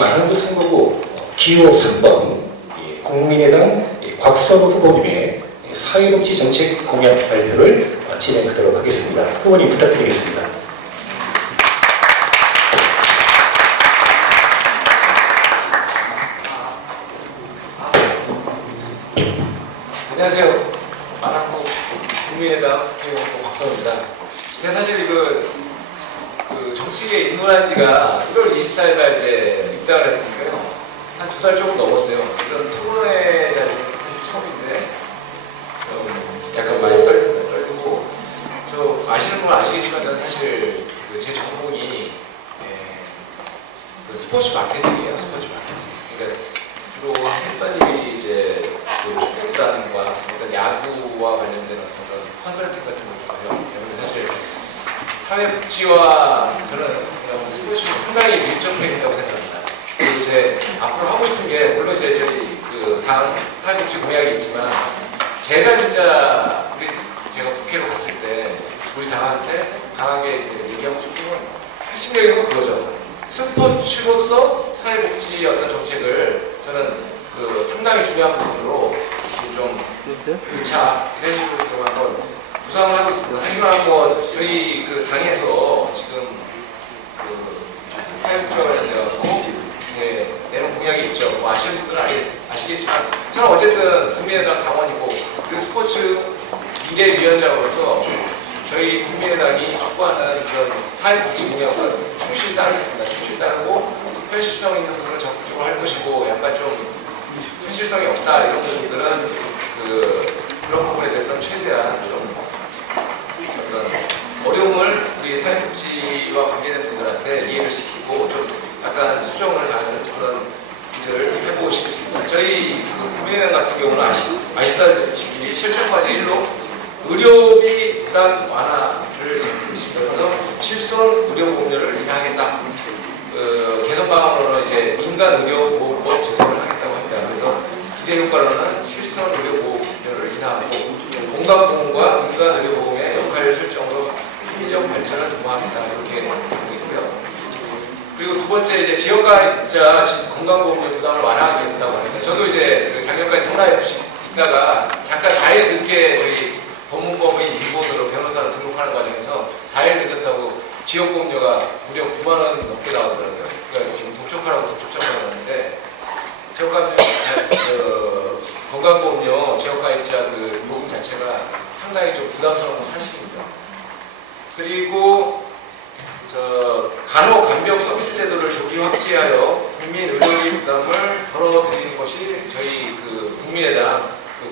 마한구 선거구 기호 3번 국민의당 곽선우 후보님의 사회복지 정책 공약 발표를 진행하도록 하겠습니다. 후보님 부탁드리겠습니다. 안녕하세요. 마한구 국민의당 국회의원 곽선우입니다. 제가 사실 그 정치계에 입문한 지가 1월 24일날 이제 입당을 했으니까요. 한 2달 조금 넘었어요. 이런 토론회 자리는 사실 처음인데 약간 많이 떨리고 아시는 분은 아시겠지만 저는 사실 제 전공이 스포츠 마케팅이에요. 스포츠 마케팅. 그러니까 주로 했던 일이 이제 축구단과 어떤 야구와 관련된 어떤 컨설팅 같은 거예요. 사실 사회복지와 저는 스포츠가 상당히 밀접해 있다고 생각합니다. 그리고 이제 앞으로 하고 싶은 게 물론 이제 저희 다음 사회복지 공약이 있지만 제가 진짜 제가 국회로 갔을 때 우리 당한테 강하게 이제 얘기하고 싶은 건 핵심적인 건 그거죠. 스포츠로서 사회복지 어떤 정책을 저는 상당히 중요한 부분으로 좀 2차 이런 식으로 들어간 걸 구상을 하고 있습니다. 하지만 저희 당에서 지금 사회복지와 관련되어서 내놓은 공약이 있죠. 아시는 분들은 아시겠지만 저는 어쨌든 국민의당 당원이고 그리고 스포츠 미래위원장으로서 저희 국민의당이 추구하는 그런 사회복지 공약을 충실히 따르겠습니다. 충실히 따르고 현실성 있는 부분을 적극적으로 할 것이고 약간 좀 현실성이 없다 이런 부분들은 그런 부분에 대해서 최대한 좀 어떤 어려움을 우리 사회복지와 관계된 분들한테 이해를 시키고 좀 약간 수정을 하는 그런 일을 해보고 싶습니다. 저희 국민의당 같은 경우는 아시다시피 실천과제 1로 의료비 부담 완화를 지키면서 실손 의료보험료를 인하하겠다. 개선 방안으로는 이제 민간 의료보험법 제정을 하겠다고 합니다. 그래서 기대 효과로는 실손 의료보험료를 인하하고 공간보험과 민간 의료보험의 역할 설정으로 합리적 발전을 도모하겠다 이렇게 하고 있고요. 그리고 두 번째 이제 지역가입자 건강보험료 부담을 완화하기 위해서라고 하는데 저도 이제 작년까지 상당히 있다가 잠깐 4일 늦게 저희 법무법의 일본으로 변호사를 등록하는 과정에서 4일 늦었다고 지역보험료가 무려 9만 원 넘게 나오더라고요. 그러니까 지금 독촉하라고 독촉장을 하는데 건강보험료 지역가입자 요금 자체가 상당히 좀 부담스러운 사실입니다. 그리고 간호 간병 서비스 제도를 조기 확대하여 국민 의료비 부담을 덜어드리는 것이 저희 국민의당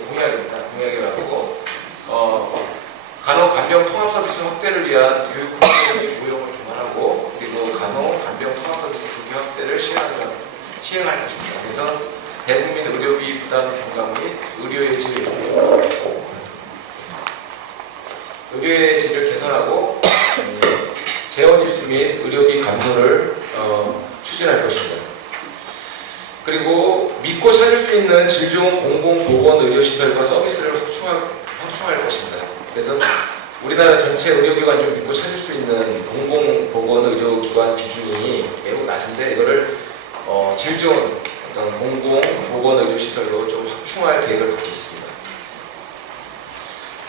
공약입니다. 공약이라고 간호 간병 통합 서비스 확대를 위한 교육 프로그램 고용을 개발하고 그리고 간호 간병 통합 서비스 조기 확대를 시행할 것입니다. 그래서 대국민 의료비 부담 경감 및 의료의 질을 개선하고 재원 일수 및 의료비 감소를 추진할 것입니다. 그리고 믿고 찾을 수 있는 질 좋은 공공보건 의료시설과 서비스를 확충할 것입니다. 그래서 우리나라 전체 의료기관 좀 믿고 찾을 수 있는 공공보건 의료기관 비중이 매우 낮은데 이거를 질 좋은 어떤 공공보건 의료시설로 좀 확충할 계획을 갖고 있습니다.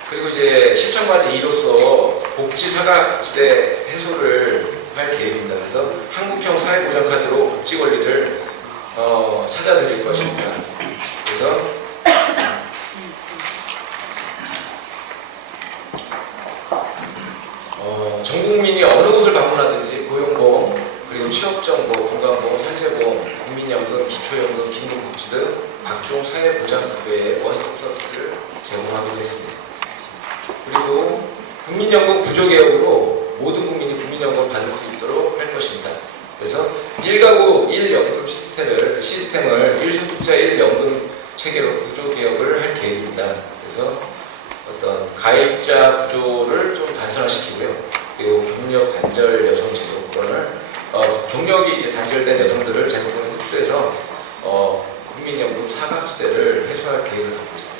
그리고 이제 실천과제 2로서 복지 사각지대 해소를 할 계획입니다. 그래서 한국형 사회보장카드로 복지 권리를 찾아드릴 것입니다. 그래서 전 국민이 어느 곳을 방문하든지 고용보험, 그리고 취업정보, 건강보험, 산재보험, 국민연금, 기초연금, 긴급복지 등 각종 사회보장급여의 원스톱 서비스를 제공하기로 했습니다. 그리고 국민연금 구조개혁으로 모든 국민이 국민연금을 받을 수 있도록 할 것입니다. 그래서 1가구 1연금 시스템을 1소득자 1연금 체계로 구조개혁을 할 계획입니다. 그래서 어떤 가입자 구조를 좀 단순화시키고요. 그리고 경력 단절 여성 제도권을 경력이 이제 단절된 여성들을 제도권에 흡수해서 국민연금 사각지대를 해소할 계획을 갖고 있습니다.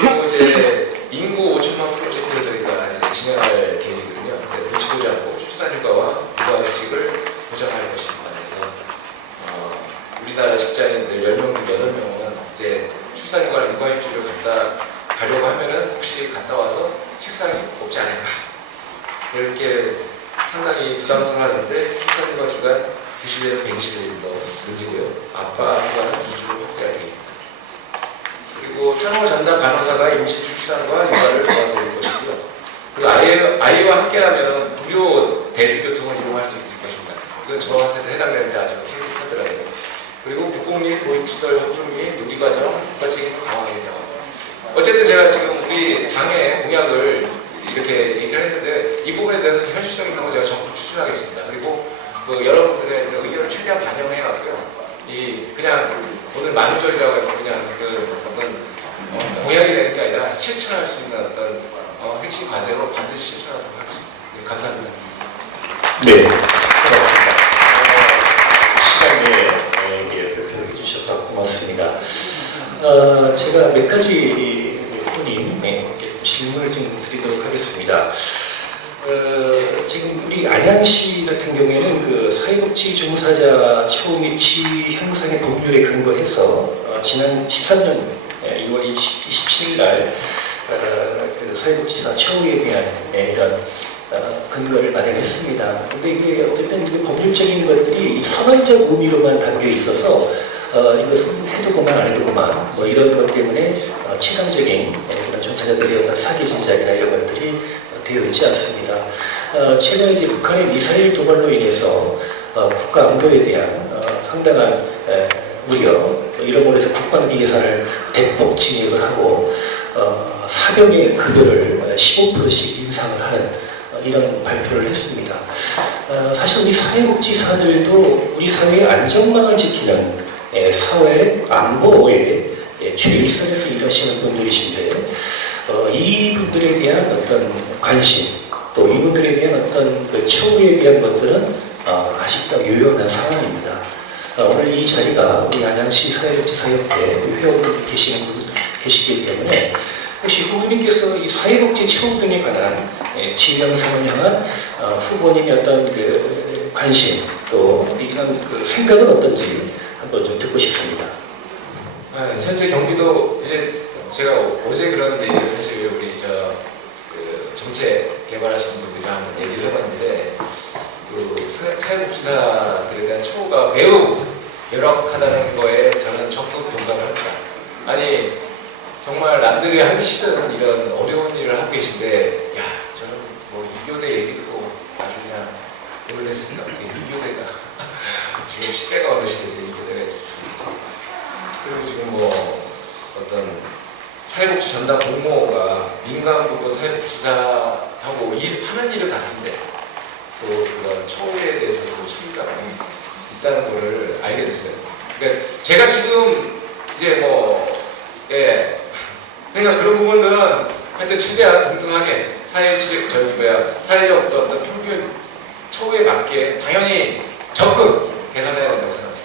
그리고 이제 인구 5천만 프로젝트를 저희가 이제 진행할 계획이거든요. 놓치지 않고 출산휴가와 육아휴직을 보장할 것입니다. 90일에서 120일 더 늘리고요. 아빠 휴가는 2주 확대하기. 그리고 산후 전담 간호사가 임신 출산과 육아를 도와드릴 것이고요. 그리고 아이와 함께라면 무료 대중교통을 이용할 수 있을 것입니다. 이건 저한테도 해당되는데 아주 솔직하더라고요. 그리고 국공립 보육시설 확충 및 요리과정 국가 책임을 강화하겠다고 합니다. 어쨌든 제가 지금 우리 당의 공약을 이렇게 얘기를 했는데 이 부분에 대해서 현실성 있는 거 제가 적극 추진하겠습니다. 그리고 그 여러분들의 의견을 최대한 반영해갖고요. 그냥 오늘 만우절이라고 해서 그냥 어떤 공약이 되는 게 아니라 실천할 수 있는 어떤 핵심 과제로 반드시 실천하도록 하겠습니다. 네, 감사합니다. 네, 고맙습니다. 시간 내에 발표를 해주셔서 고맙습니다. 제가 몇 가지 본인 질문을 좀 드리도록 하겠습니다. 지금 우리 안양시 같은 경우에는 그 사회복지 종사자 처우 및 지위 형성의 법률에 근거해서 지난 13년 2월 27일 날 그 사회복지사 처우에 대한 이런 근거를 마련했습니다. 근데 이게 어쨌든 이게 법률적인 것들이 선언적 의미로만 담겨 있어서 이것은 해도 그만 안 해도 그만 뭐 이런 것 때문에 최단적인 그런 종사자들의 어떤 사기 진작이나 이런 것들이 되어 있지 않습니다. 최근에 이제 북한의 미사일 도발로 인해서 국가 안보에 대한 상당한 우려 이런 곳에서 국방비 예산을 대폭 증액을 하고 사병의 급여를 15%씩 인상을 하는 이런 발표를 했습니다. 사실 우리 사회복지사들도 우리 사회의 안전망을 지키는 사회 안보의 최일선에서 일하시는 분들이신데 이분들에 대한 어떤 관심 또 이분들에 대한 어떤 그 처우에 대한 것들은 아직도 요연한 상황입니다. 오늘 이 자리가 우리 안양시 사회복지사협회 회원분들 계시기 때문에 혹시 후보님께서 이 사회복지 처우 등에 관한 진영상을 향한 후보님의 어떤 그 관심 또 이런 그 생각은 어떤지 한번 좀 듣고 싶습니다. 현재 경기도 이제 제가 어제 그런 얘기를 사실 우리 그 정책 개발하시는 분들이랑 한번 얘기를 해봤는데 그 사회복지사들에 대한 처우가 매우 열악하다는 거에 저는 적극 동감을 합니다. 아니 정말 남들이 하기 싫은 이런 어려운 일을 하고 계신데 저는 뭐 2교대 얘기 듣고 아주 그냥 놀랐습니다. 어떻게 2교대가 지금 시대가 어느 시대인데 2교대가 있습니다. 그리고 지금 뭐 어떤 사회복지 전담 공모가 민간부도 사회복지사하고 하는 일은 같은데 또 그런 처우에 대해서도 차이가 있다는 거를 알게 됐어요. 그러니까 제가 지금 이제 그러니까 그런 부분들은 하여튼 최대한 동등하게 사회적 어떤 평균 처우에 맞게 당연히 적극 개선해야 된다고 생각합니다.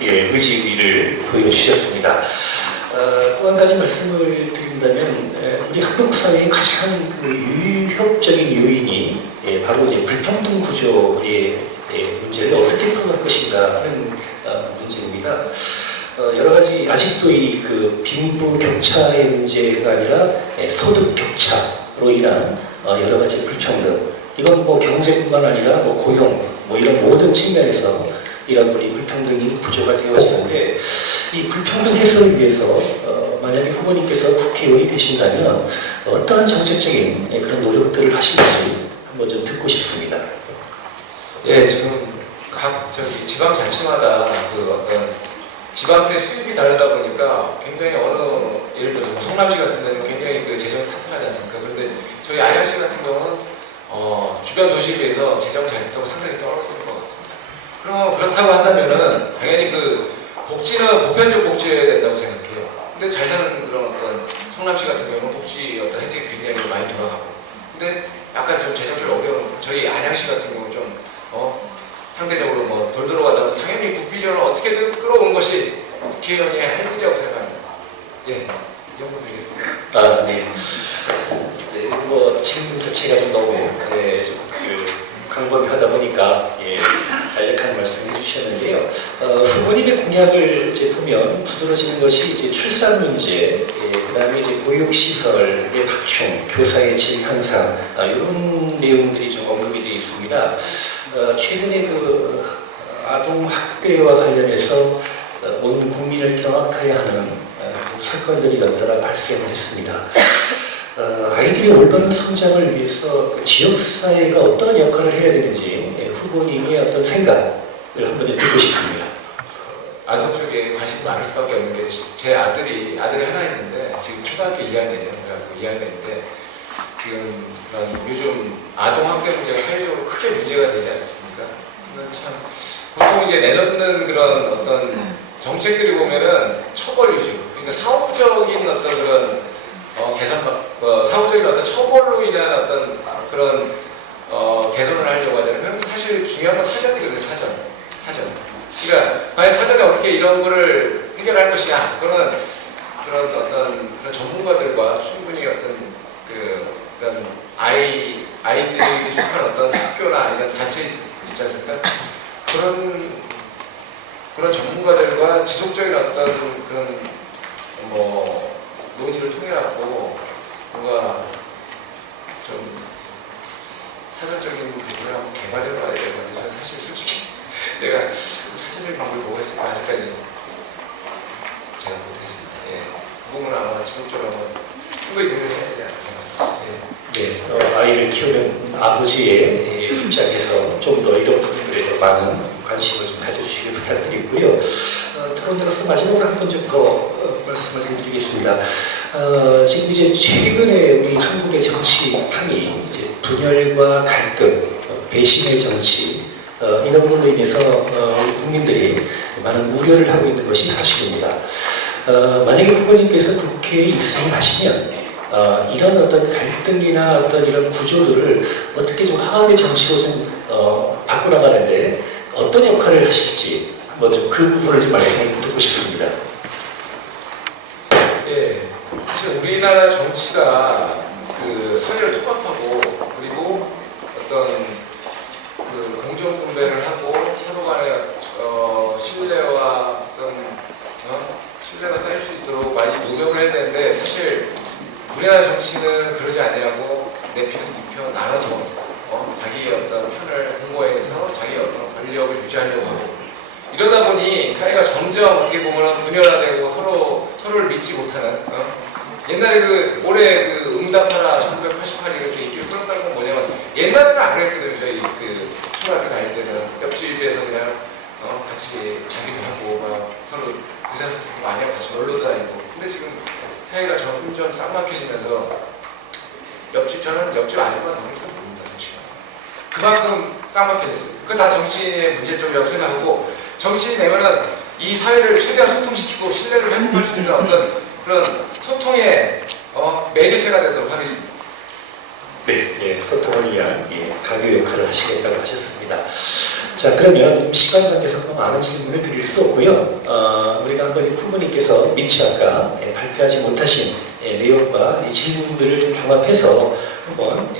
네, 의지를 보여주셨습니다. 또 한 가지 말씀을 드린다면 우리 한국 사회의 가장 그 유협적인 요인이 바로 이제 불평등 구조의 문제를 어떻게 풀어갈 것인가 하는 문제입니다. 여러 가지 아직도 이 그 빈부 격차의 문제가 아니라 소득 격차로 인한 여러 가지 불평등 이건 뭐 경제뿐만 아니라 뭐 고용 뭐 이런 모든 측면에서 이런 우리 불평등이 구조가 되어지는데 이 불평등 해소를 위해서 만약에 후보님께서 국회의원이 되신다면 어떠한 정책적인 그런 노력들을 하실지 한번 좀 듣고 싶습니다. 예, 지금 각 지방자치마다 그 어떤 지방세 수입이 다르다 보니까 굉장히 예를 들어서 성남시 같은 데는 굉장히 그 재정이 탄탄하지 않습니까? 그런데 저희 안양시 같은 경우는 주변 도시에 비해서 재정 자립도가 상당히 떨어지는 것 같습니다. 그럼 그렇다고 한다면은 당연히 그 복지는 보편적 복지여야 된다고 생각해요. 근데 잘 사는 그런 어떤 성남시 같은 경우는 복지 어떤 혜택이 굉장히 많이 돌아가고 근데 약간 좀 재정적으로 어려운 저희 안양시 같은 경우는 좀 상대적으로 뭐 돌 들어가다 당연히 국비전을 어떻게든 끌어오는 것이 국회의원이 할 일이라고 생각합니다. 예, 이 정도 드리겠습니다. 네. 뭐 질문 자체가 좀 너무 강범위하다 보니까 간략한 말씀을 해주셨는데요. 후보님의 공약을 이제 보면 두드러지는 것이 이제 출산 문제, 그다음에 이제 보육시설의 확충, 교사의 질 향상 이런 내용들이 좀 언급이 되어 있습니다. 최근에 그 아동 학대와 관련해서 온 국민을 경악하게 하는 사건들이 연달아 발생을 했습니다. 아이들의 올바른 성장을 위해서 그 지역사회가 어떤 역할을 해야 되는지 후보님의 어떤 생각을 한번 듣고 싶습니다. 아동 쪽에 관심이 많을 수밖에 없는 게 제 아들이 하나 있는데 지금 초등학교 2학년이에요. 2학년인데 지금 요즘 아동 학대 문제가 사회적으로 크게 문제가 되지 않습니까? 참 보통 이게 내놓는 그런 어떤 정책들이 보면은 처벌 위주, 그러니까 사후적인 어떤 그런 개선, 사후적인 어떤 처벌로 인한 어떤 그런 개선을 하려고 하잖아요. 그럼 사실 중요한 건 사전이거든요. 사전. 그러니까 과연 사전에 어떻게 이런 거를 해결할 것이냐, 그런 어떤 전문가들과 충분히 어떤 그런 아이들에게 속한 어떤 학교나 이런 단체 있지 않습니까? 그런 전문가들과 지속적인 어떤 그런 논의를 통해 갖고 뭔가 좀 사전적인 부분을 한번 개발해 봐야 될 것 같아요. 저는 사실 솔직히 내가 사전적인 방법을 뭐가 있을까 아직까지 제가 못했습니다. 예. 그 부분은 아마 지속적으로 한번 충분히 고민해야 되지 않을까. 네, 아이를 키우는 아버지의 입장에서 좀 더 이런 부분들에 더 많은 관심을 좀 가져주시길 부탁드리고요. 토론 들어서 마지막으로 한 번 좀 더 말씀을 드리겠습니다. 지금 이제 최근에 우리 한국의 정치판이 이제 분열과 갈등, 배신의 정치, 이런 걸로 인해서 국민들이 많은 우려를 하고 있는 것이 사실입니다. 만약에 후보님께서 국회에 입성하시면 이런 어떤 갈등이나 어떤 이런 구조들을 어떻게 좀 화합의 정치로 좀 바꿔나가는데 어떤 역할을 하실지 한번 좀 그 부분을 좀 말씀을 듣고 싶습니다. 예, 사실 우리나라 정치가 그 사회를 통합하고 그리고 어떤 그 공정 분배를 하고 서로 간에 신뢰와 어떤 신뢰가 쌓일 수 있도록 많이 노력을 해야 되는데 사실 우리나라 정치는 그러지 아니하고 내 편, 이 편 나눠서 자기의 어떤 편을 홍보해서 자기의 어떤 권력을 유지하려고 하고 이러다 보니 사회가 점점 어떻게 보면 분열화되고 서로를 믿지 못하는 옛날에 그 올해 그 응답하라 1988 이렇게 인기를 끌었다는 건 뭐냐면 옛날에는 안 그랬거든요. 저희 그 초등학교 다닐 때는 옆집에서 그냥 같이 자기도 하고 막 서로 의사소통 많이 하고 같이 놀러 다니고 근데 지금 사회가 점점 쌍막해지면서 저는 옆집 아줌마 덕을 좀 봅니다. 그만큼 쌍막해졌어요. 그거 다 정치인의 문제점이라고 생각하고 정치인 내면은 이 사회를 최대한 소통시키고 신뢰를 회복할 수 있는 어떤 그런 소통의 매개체가 되도록 하겠습니다. 네, 소통을 위한 강요 역할을 하시겠다고 하셨습니다. 자, 그러면 시간 관계상 많은 질문을 드릴 수 없고요. 우리가 한번 후보님께서 미처 아까 발표하지 못하신 내용과 이 질문들을 좀 종합해서 한번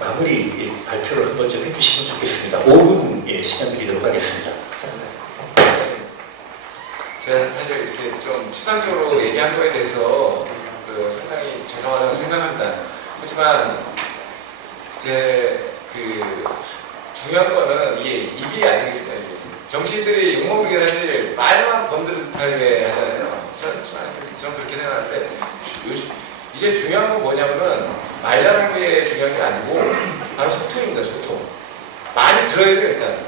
마무리 발표를 한번 좀 해주시면 좋겠습니다. 5분 시간 드리도록 하겠습니다. 제가 사실 이렇게 좀 추상적으로 얘기한 거에 대해서 상당히 죄송하다고 생각합니다. 하지만 중요한 거는 이게 입이 아니거든요. 정치인들이 욕먹는 게 사실 말만 번듯하게 하잖아요. 저는 그렇게 생각하는데 이제 중요한 건 뭐냐면은 말하는 게 중요한 게 아니고 바로 소통입니다. 소통. 많이 들어야 돼요. 일단.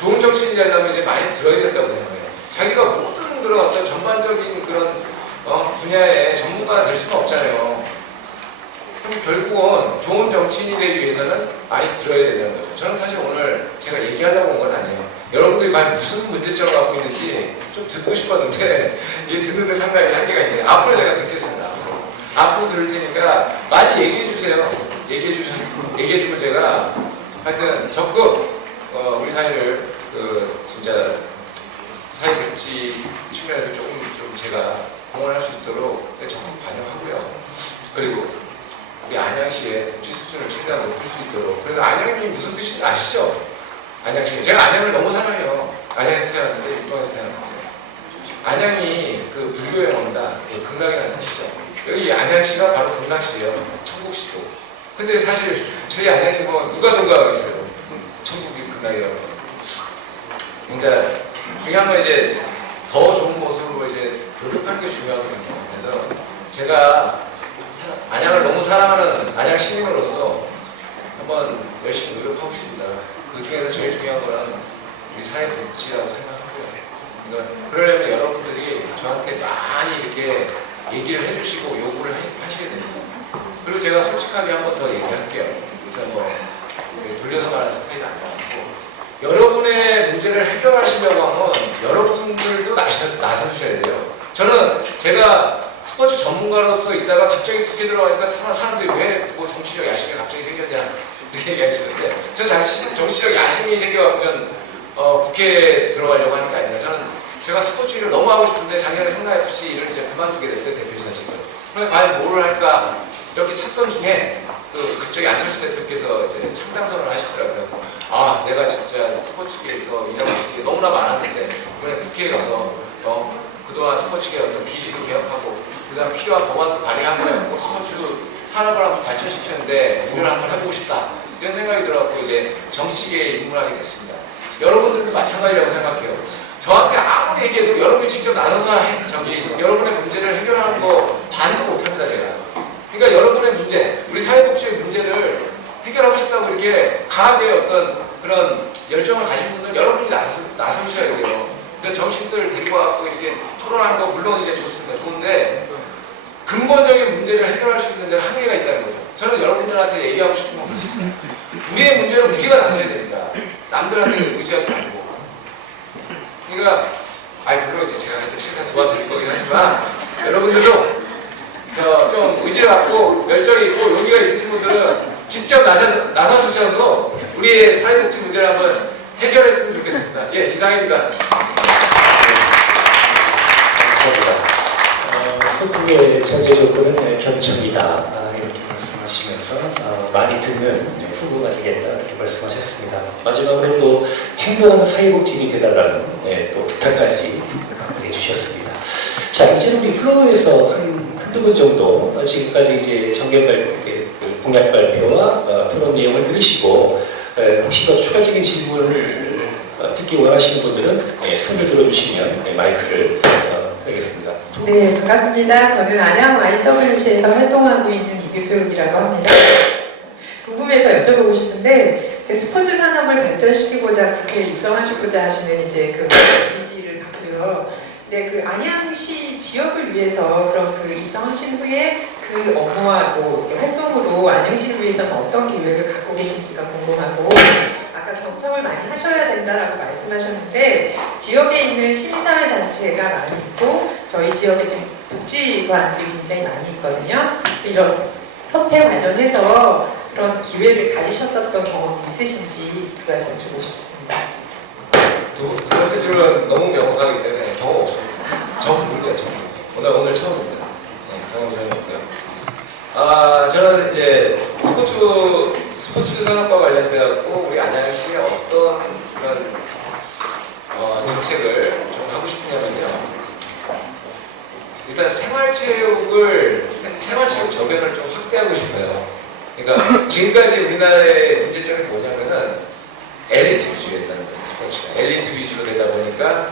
좋은 정치인이 되려면 이제 많이 들어야 된다고 생각해요. 자기가 모든 그런 어떤 전반적인 그런 분야의 전문가가 될 수는 없잖아요. 그럼 결국은 좋은 정치인이 되기 위해서는 많이 들어야 된다는 거죠. 저는 사실 오늘 제가 얘기하려고 온 건 아니에요. 여러분들이 과연 무슨 문제점을 갖고 있는지 좀 듣고 싶었는데 이게 듣는데 상당히 한계가 있네요. 앞으로 제가 듣겠습니다. 앞으로 들을 테니까 많이 얘기해 주세요. 얘기해 주면 제가 하여튼 적극 우리 사회를 진짜 사회 복지 측면에서 조금 좀 제가 공헌할 수 있도록 적극 반영하고요. 그리고 우리 안양시의 복지 수준을 최대한 높일 수 있도록. 그래서 안양이 무슨 뜻인지 아시죠? 안양시. 제가 안양을 너무 사랑해요. 안양에서 태어났는데 육동에서 태어났는데 안양이 그 불교의 원다, 금강이라는 뜻이죠. 여기 안양시가 바로 금강시예요. 천국시도. 근데 사실 저희 안양이 뭐 누가 동감하겠어요? 천국이 생각이라고. 그러니까 중요한 건 이제 더 좋은 모습으로 이제 노력하는 게 중요하거든요. 그래서 제가 안양을 너무 사랑하는 안양 시민으로서 한번 열심히 노력하고 있습니다. 그 중에서 제일 중요한 거는 우리 사회 복지라고 생각하고요. 그러니까 그러려면 여러분들이 저한테 많이 이렇게 얘기를 해주시고 요구를 하셔야 됩니다. 그리고 제가 솔직하게 한 번 더 얘기할게요. 그래서 뭐 돌려서 말하는 스타일은 아니고 여러분의 문제를 해결하시려고 하면 여러분들도 나서주셔야 돼요. 저는 제가 스포츠 전문가로서 있다가 갑자기 국회 들어가니까 사람들이 왜 뭐 정치적 야심이 갑자기 생겼냐 이렇게 얘기하시는데 저 정치적 야심이 생겨갖고 전 국회에 들어가려고 하는 게 아니라 저는 제가 스포츠 일을 너무 하고 싶은데 작년에 성남FC 일을 이제 그만두게 됐어요. 대표이사직을. 그럼 과연 뭐를 할까 이렇게 찾던 중에 갑자기 안철수 대표께서 이제 창당선을 하시더라고요. 아, 내가 진짜 스포츠계에서 일하고 싶은 게 너무나 많았는데 이번에 국회에 가서 그동안 스포츠계 어떤 비리도 개혁하고 그다음 필요한 법안도 발의하고 스포츠 산업을 한번 발전시켰는데 일을 한번 해보고 싶다 이런 생각이 들어갖고 이제 정치계에 입문하게 됐습니다. 여러분들도 마찬가지라고 생각해요. 저한테 아무리 얘기해도 여러분이 직접 나서서 여러분의 문제를 해결하는 거 반도 못합니다 제가. 그러니까 여러분의 문제, 우리 사회복지의 문제를 해결하고 싶다고 이렇게 강하게 어떤 그런 열정을 가진 분들 여러분이 나서셔야 돼요. 그러니까 정치인들 데리고 와서 이렇게 토론하는 거 물론 이제 좋습니다. 좋은데 근본적인 문제를 해결할 수 있는 데는 한계가 있다는 거죠. 저는 여러분들한테 얘기하고 싶은 건 그렇습니다. 우리의 문제는 우리가 나서야 됩니다. 남들한테 의지하지 말고. 그러니까 물론 이제 제가 최대한 도와드릴 거긴 하지만 여러분들도 좀 의지를 갖고 열정이 있고 용기가 있으신 분들은 직접 나서주셔서 우리의 사회복지 문제를 한번 해결했으면 좋겠습니다. 예, 이상입니다. 감사합니다. 선풍의 전제 조건은 경청이다 이렇게 말씀하시면서 많이 듣는 후보가 되겠다 이렇게 말씀하셨습니다. 마지막으로 또 행동하는 사회복지인이 되달라는 또 부탁까지 해주셨습니다. 자, 이제 우리 플로우에서 한두 분 정도 지금까지 이제 공약 발표와 토론 내용을 들으시고 혹시 더 추가적인 질문을 듣기 원하시는 분들은 손을 들어주시면 마이크를 드리겠습니다. 네, 반갑습니다. 저는 안양 YWC에서 활동하고 있는 이규숙이라고 합니다. 궁금해서 여쭤보고 싶은데 스포츠 산업을 발전시키고자 국회에 입성하시고자 하시는 이제 그 의지를 봤고요. 네, 그 안양시 지역을 위해서 그런 그 입성하신 후에 그 업무와 뭐 활동으로 안양시를 위해서는 어떤 계획을 갖고 계신지가 궁금하고, 아까 경청을 많이 하셔야 된다라고 말씀하셨는데 지역에 있는 시민사회단체가 많이 있고 저희 지역에 지금 복지관들이 굉장히 많이 있거든요. 이런 협회 관련해서 그런 기회를 가지셨었던 경험이 있으신지 두 가지 여쭤보고 싶습니다. 두 번째 질문은 너무 명확하기 때문에 경험 없습니다. 저는 모르겠어요. 오늘 처음입니다. 네, 경험이 전혀 없고요. 저는 이제 스포츠 산업과 관련되었고 우리 안양시에 어떤 그런 정책을 좀 하고 싶으냐면요. 일단 생활체육 저변을 좀 확대하고 싶어요. 그러니까 지금까지 우리나라의 문제점이 뭐냐면은 엘리트 위주였다는 거예요. 스포츠가 엘리트 위주로 되다 보니까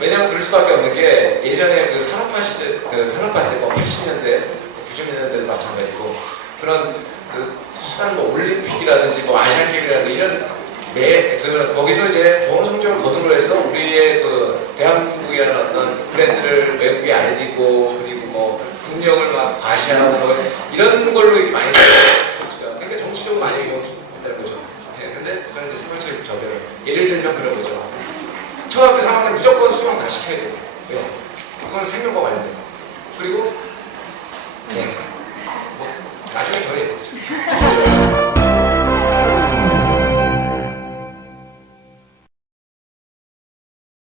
왜냐면 그럴 수밖에 없는 게 예전에 그 산업화 시절, 산업화 때 80년대, 90년대도 마찬가지고 그런 커다란 올림픽이라든지 아시안게임이라든지 이런 거기서 이제 좋은 성적을 거두려 해서 우리의 대한민국이라는 어떤 브랜드를 외국에 알리고 그리고 국력을 막 과시하고 이런 걸로 이렇게 많이 써요. 그러니까 정치적으로 많이 이용된다는 거죠. 근데 저는 이제 생활체육 저변을 예를 들면 그런 거죠. 초등학교 3학년 무조건 수능 다 시켜야 돼요. 왜? 그건 생명과 관련돼요. 그리고 나중에 더 해야 되죠.